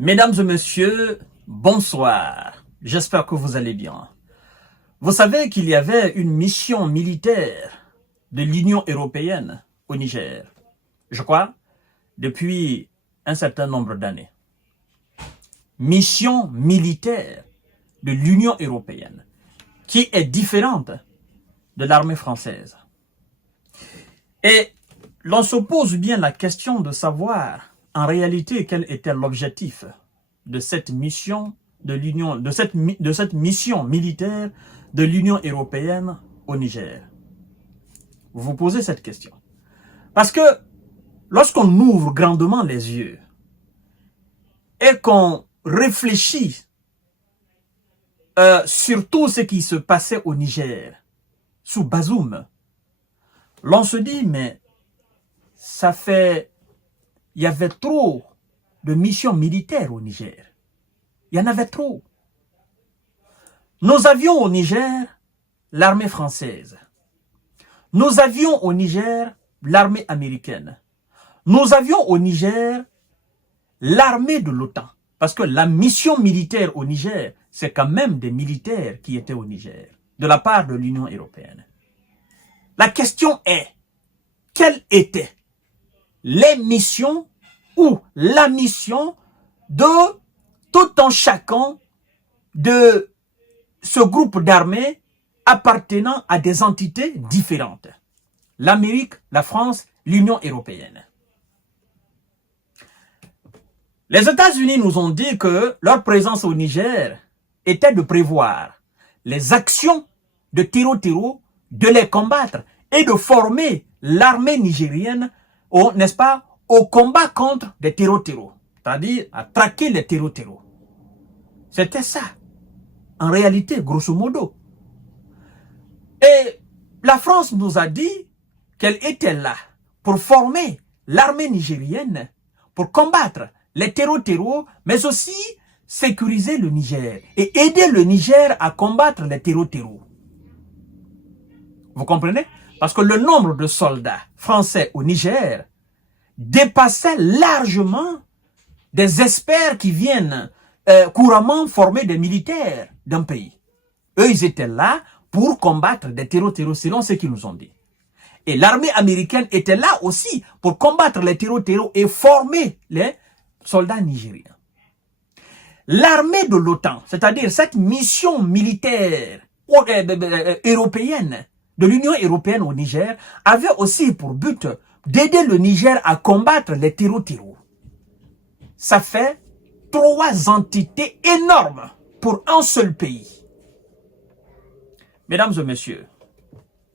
Mesdames et messieurs, bonsoir. J'espère que vous allez bien. Vous savez qu'il y avait une mission militaire de l'Union européenne au Niger, je crois, depuis un certain nombre d'années. Mission militaire de l'Union européenne, qui est différente de l'armée française. Et l'on se pose bien la question de savoir en réalité quel était l'objectif de cette mission de l'Union, de cette mission militaire de l'Union européenne au Niger. Vous vous posez cette question. Parce que lorsqu'on ouvre grandement les yeux et qu'on réfléchit sur tout ce qui se passait au Niger sous Bazoum, l'on se dit, mais il y avait trop de missions militaires au Niger. Il y en avait trop. Nous avions au Niger l'armée française. Nous avions au Niger l'armée américaine. Nous avions au Niger l'armée de l'OTAN. Parce que la mission militaire au Niger, c'est quand même des militaires qui étaient au Niger, de la part de l'Union européenne. La question est, quelles étaient les missions ou la mission de tout un chacun de ce groupe d'armées appartenant à des entités différentes? L'Amérique, la France, l'Union européenne. Les États-Unis nous ont dit que leur présence au Niger était de prévoir les actions de Tiro-Tiro, de les combattre et de former l'armée nigérienne, n'est-ce pas, au combat contre des Tiro-Tiro, c'est-à-dire à traquer les Tiro-Tiro. C'était ça, en réalité, grosso modo. Et la France nous a dit qu'elle était là pour former l'armée nigérienne, pour combattre les Tiro-Tiro, mais aussi sécuriser le Niger et aider le Niger à combattre les Tiro-Tiro. Vous comprenez? Parce que le nombre de soldats français au Niger dépassait largement des experts qui viennent couramment former des militaires d'un pays. Eux, ils étaient là pour combattre des Tiro-Tiro, selon ce qu'ils nous ont dit. Et l'armée américaine était là aussi pour combattre les Tiro-Tiro et former les soldats nigériens. L'armée de l'OTAN, c'est-à-dire cette mission militaire européenne, de l'Union européenne au Niger, avait aussi pour but d'aider le Niger à combattre les Tiro-Tiro. Ça fait 3 entités énormes pour un seul pays. Mesdames et messieurs,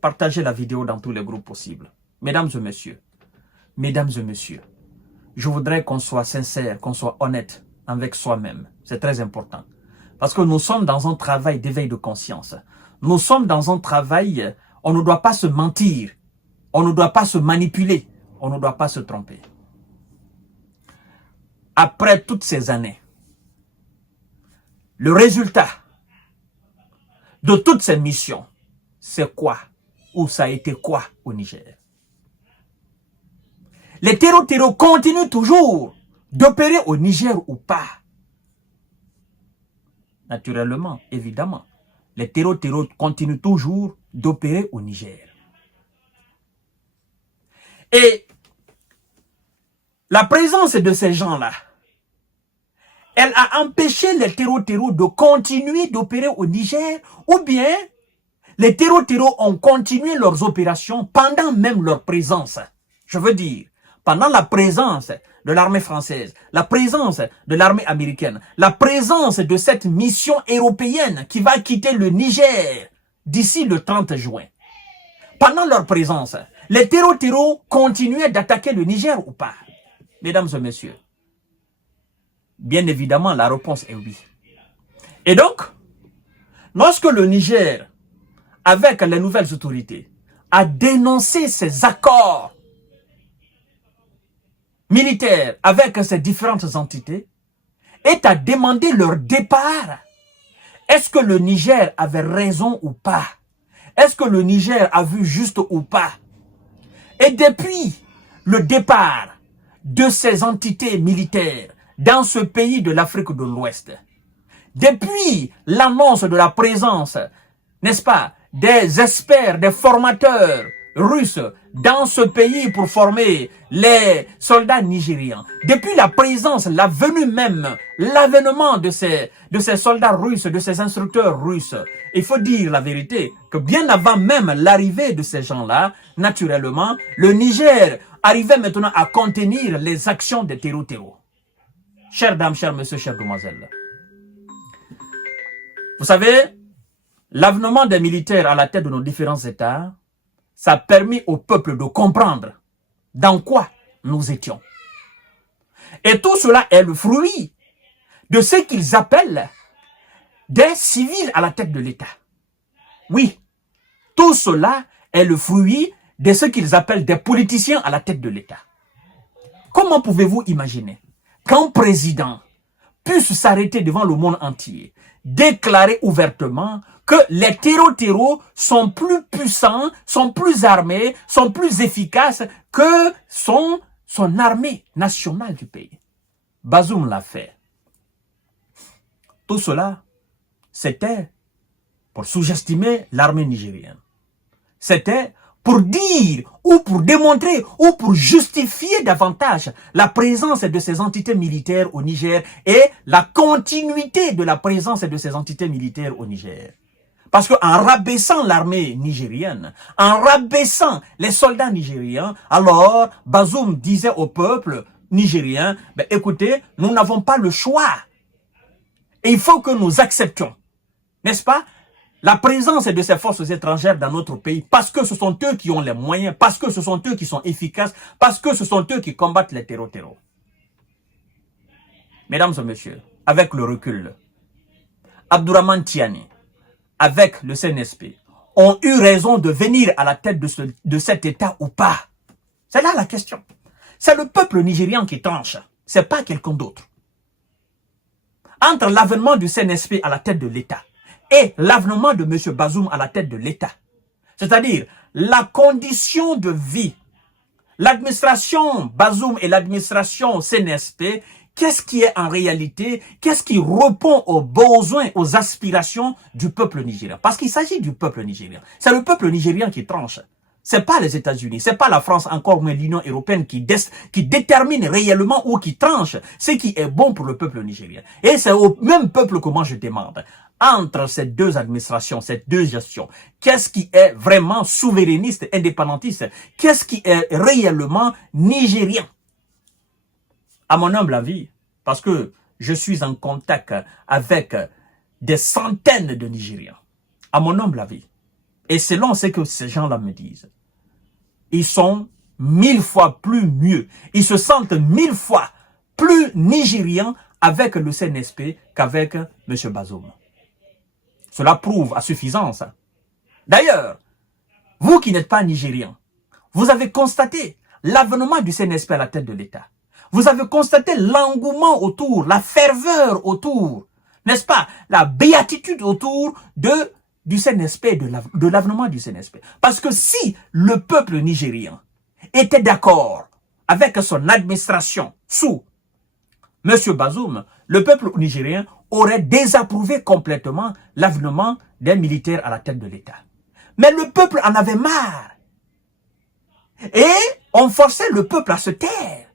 partagez la vidéo dans tous les groupes possibles. Mesdames et messieurs, je voudrais qu'on soit sincère, qu'on soit honnête avec soi-même. C'est très important. Parce que nous sommes dans un travail d'éveil de conscience. Nous sommes dans un travail, on ne doit pas se mentir. On ne doit pas se manipuler. On ne doit pas se tromper. Après toutes ces années, le résultat de toutes ces missions, c'est quoi? Ou ça a été quoi au Niger? Les Tiro-Tiro continuent toujours d'opérer au Niger ou pas? Naturellement, évidemment, les Tiro-Tiro continuent toujours d'opérer au Niger. Et la présence de ces gens-là, elle a empêché les Tiro-Tiro de continuer d'opérer au Niger, ou bien les Tiro-Tiro ont continué leurs opérations pendant même leur présence. Je veux dire, pendant la présence de l'armée française, la présence de l'armée américaine, la présence de cette mission européenne qui va quitter le Niger d'ici le 30 juin. Pendant leur présence, les Tiro-Tiro continuaient d'attaquer le Niger ou pas? Mesdames et messieurs, bien évidemment, la réponse est oui. Et donc, lorsque le Niger, avec les nouvelles autorités, a dénoncé ces accords militaires avec ces différentes entités et a demandé leur départ, est-ce que le Niger avait raison ou pas? Est-ce que le Niger a vu juste ou pas? Et depuis le départ de ces entités militaires, dans ce pays de l'Afrique de l'Ouest. Depuis l'annonce de la présence, n'est-ce pas, des experts, des formateurs russes dans ce pays pour former les soldats nigérians, depuis la présence, la venue même, l'avènement de ces soldats russes, de ces instructeurs russes, il faut dire la vérité, que bien avant même l'arrivée de ces gens-là, naturellement, le Niger arrivait maintenant à contenir les actions des terreaux. Chères dames, chers messieurs, chères demoiselles, vous savez, l'avènement des militaires à la tête de nos différents États, ça a permis au peuple de comprendre dans quoi nous étions. Et tout cela est le fruit de ce qu'ils appellent des civils à la tête de l'État. Oui, tout cela est le fruit de ce qu'ils appellent des politiciens à la tête de l'État. Comment pouvez-vous imaginer qu'un président puisse s'arrêter devant le monde entier, déclarer ouvertement que les terreaux sont plus puissants, sont plus armés, sont plus efficaces que son armée nationale du pays? Bazoum l'a fait. Tout cela, c'était pour sous-estimer l'armée nigérienne. C'était pour dire ou pour démontrer ou pour justifier davantage la présence de ces entités militaires au Niger et la continuité de la présence de ces entités militaires au Niger. Parce qu'en rabaissant l'armée nigérienne, en rabaissant les soldats nigériens, alors Bazoum disait au peuple nigérien, ben, écoutez, nous n'avons pas le choix. Et il faut que nous acceptions, n'est-ce pas, la présence de ces forces étrangères dans notre pays, parce que ce sont eux qui ont les moyens, parce que ce sont eux qui sont efficaces, parce que ce sont eux qui combattent les terreaux. Mesdames et messieurs, avec le recul, Abdourahmane Tiani, avec le CNSP, ont eu raison de venir à la tête de cet État ou pas? C'est là la question. C'est le peuple nigérian qui tranche, c'est pas quelqu'un d'autre. Entre l'avènement du CNSP à la tête de l'État et l'avènement de M. Bazoum à la tête de l'État, c'est-à-dire la condition de vie, l'administration Bazoum et l'administration CNSP, qu'est-ce qui est en réalité, qu'est-ce qui répond aux besoins, aux aspirations du peuple nigérien? Parce qu'il s'agit du peuple nigérien. C'est le peuple nigérien qui tranche. C'est pas les États-Unis, c'est pas la France, encore moins l'Union européenne qui détermine réellement ou qui tranche ce qui est bon pour le peuple nigérien. Et c'est au même peuple que moi je demande, entre ces deux administrations, ces deux gestions, qu'est-ce qui est vraiment souverainiste, indépendantiste? Qu'est-ce qui est réellement nigérien? À mon humble avis, parce que je suis en contact avec des centaines de Nigériens, à mon humble avis, et selon ce que ces gens-là me disent, ils sont 1000 fois plus mieux, ils se sentent 1000 fois plus nigériens avec le CNSP qu'avec M. Bazoum. Cela prouve à suffisance. D'ailleurs, vous qui n'êtes pas nigérien, vous avez constaté l'avènement du CNSP à la tête de l'État. Vous avez constaté l'engouement autour, la ferveur autour, n'est-ce pas, la béatitude autour du CNSP, de l'avènement du CNSP. Parce que si le peuple nigérien était d'accord avec son administration sous M. Bazoum, le peuple nigérien aurait désapprouvé complètement l'avènement des militaires à la tête de l'État. Mais le peuple en avait marre. Et on forçait le peuple à se taire.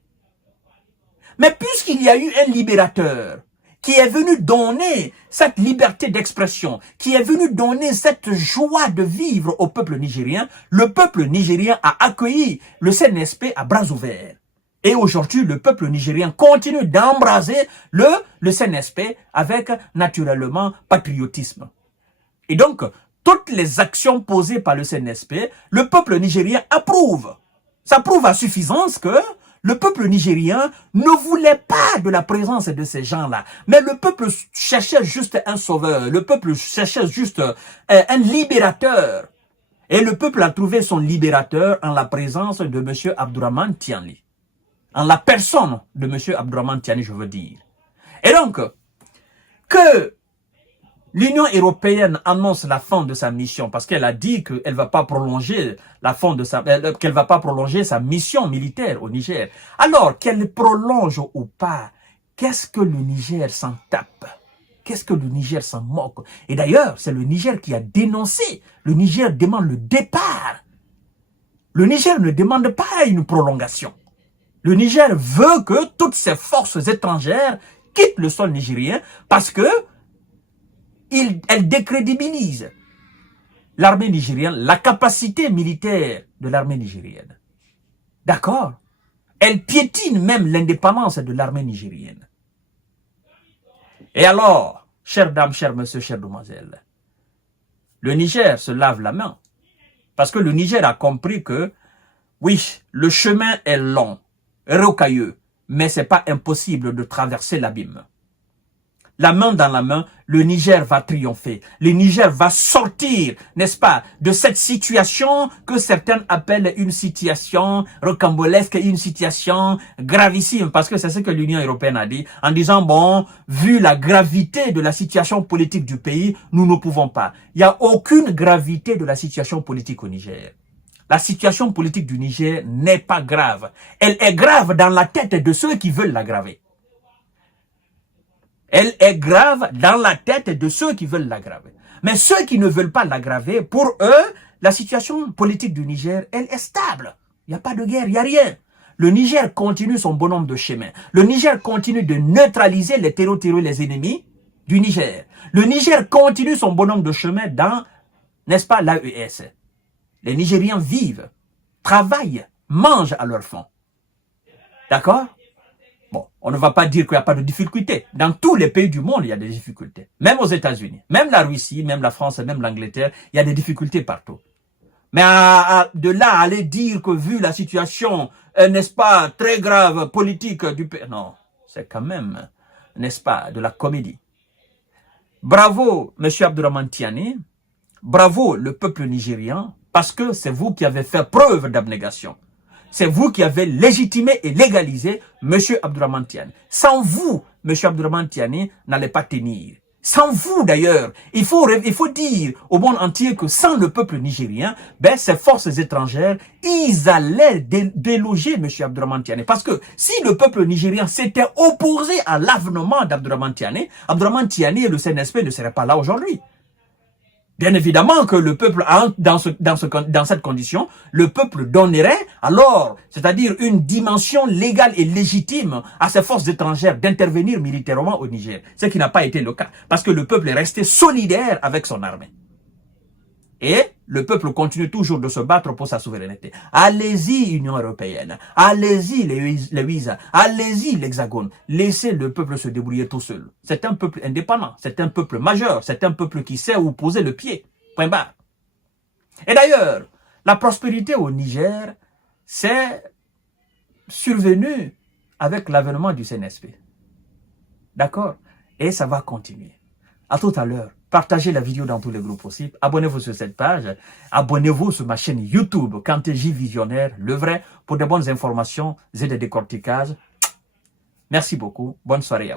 Mais puisqu'il y a eu un libérateur qui est venu donner cette liberté d'expression, qui est venu donner cette joie de vivre au peuple nigérien, le peuple nigérien a accueilli le CNSP à bras ouverts. Et aujourd'hui, le peuple nigérien continue d'embraser le CNSP avec, naturellement, patriotisme. Et donc, toutes les actions posées par le CNSP, le peuple nigérien approuve. Ça prouve à suffisance que le peuple nigérien ne voulait pas de la présence de ces gens-là. Mais le peuple cherchait juste un sauveur. Le peuple cherchait juste un libérateur. Et le peuple a trouvé son libérateur en la présence de M. Abdourahmane Tiani. En la personne de M. Abdourahmane Tiani, je veux dire. Et donc, que l'Union européenne annonce la fin de sa mission parce qu'elle a dit qu'elle va pas prolonger qu'elle va pas prolonger sa mission militaire au Niger. Alors qu'elle prolonge ou pas, qu'est-ce que le Niger s'en tape? Qu'est-ce que le Niger s'en moque? Et d'ailleurs, c'est le Niger qui a dénoncé. Le Niger demande le départ. Le Niger ne demande pas une prolongation. Le Niger veut que toutes ces forces étrangères quittent le sol nigérien parce que elles décrédibilisent l'armée nigérienne, la capacité militaire de l'armée nigérienne. D'accord? Elles piétinent même l'indépendance de l'armée nigérienne. Et alors, chères dames, chers messieurs, chères demoiselles, le Niger se lave la main. Parce que le Niger a compris que, oui, le chemin est long, rocailleux, mais ce n'est pas impossible de traverser l'abîme. La main dans la main, le Niger va triompher. Le Niger va sortir, n'est-ce pas, de cette situation que certains appellent une situation rocambolesque, une situation gravissime, parce que c'est ce que l'Union européenne a dit, en disant, bon, vu la gravité de la situation politique du pays, nous ne pouvons pas. Il n'y a aucune gravité de la situation politique au Niger. La situation politique du Niger n'est pas grave. Elle est grave dans la tête de ceux qui veulent l'aggraver. Elle est grave dans la tête de ceux qui veulent l'aggraver. Mais ceux qui ne veulent pas l'aggraver, pour eux, la situation politique du Niger, elle est stable. Il n'y a pas de guerre, il n'y a rien. Le Niger continue son bonhomme de chemin. Le Niger continue de neutraliser les terroristes, les ennemis du Niger. Le Niger continue son bonhomme de chemin dans, n'est-ce pas, l'AES. Les Nigériens vivent, travaillent, mangent à leur faim. D'accord? Bon, on ne va pas dire qu'il n'y a pas de difficultés. Dans tous les pays du monde, il y a des difficultés. Même aux États-Unis, même la Russie, même la France, même l'Angleterre, il y a des difficultés partout. Mais de là à aller dire que vu la situation, n'est-ce pas, très grave, politique du pays, non, c'est quand même, n'est-ce pas, de la comédie. Bravo, M. Abdourahmane Tiani, bravo le peuple nigérian, parce que c'est vous qui avez fait preuve d'abnégation. C'est vous qui avez légitimé et légalisé M. Abdourahmane Tiani. Sans vous, M. Abdourahmane Tiani n'allait pas tenir. Sans vous d'ailleurs, il faut dire au monde entier que sans le peuple nigérien, ben, ces forces étrangères, ils allaient déloger M. Abdourahmane Tiani. Parce que si le peuple nigérien s'était opposé à l'avenant d'Abdourahmane Tiani et le CNSP ne seraient pas là aujourd'hui. Bien évidemment que le peuple, dans cette condition, le peuple donnerait alors, c'est-à-dire une dimension légale et légitime à ces forces étrangères d'intervenir militairement au Niger. Ce qui n'a pas été le cas, parce que le peuple est resté solidaire avec son armée. Et le peuple continue toujours de se battre pour sa souveraineté. Allez-y, Union européenne. Allez-y, les WISA. Allez-y, l'Hexagone. Laissez le peuple se débrouiller tout seul. C'est un peuple indépendant. C'est un peuple majeur. C'est un peuple qui sait où poser le pied. Point barre. Et d'ailleurs, la prospérité au Niger, c'est survenu avec l'avènement du CNSP. D'accord? Et ça va continuer. À tout à l'heure. Partagez la vidéo dans tous les groupes possibles. Abonnez-vous sur cette page. Abonnez-vous sur ma chaîne YouTube, Kanté-J Visionnaire, le vrai, pour de bonnes informations et des décorticages. Merci beaucoup. Bonne soirée à vous.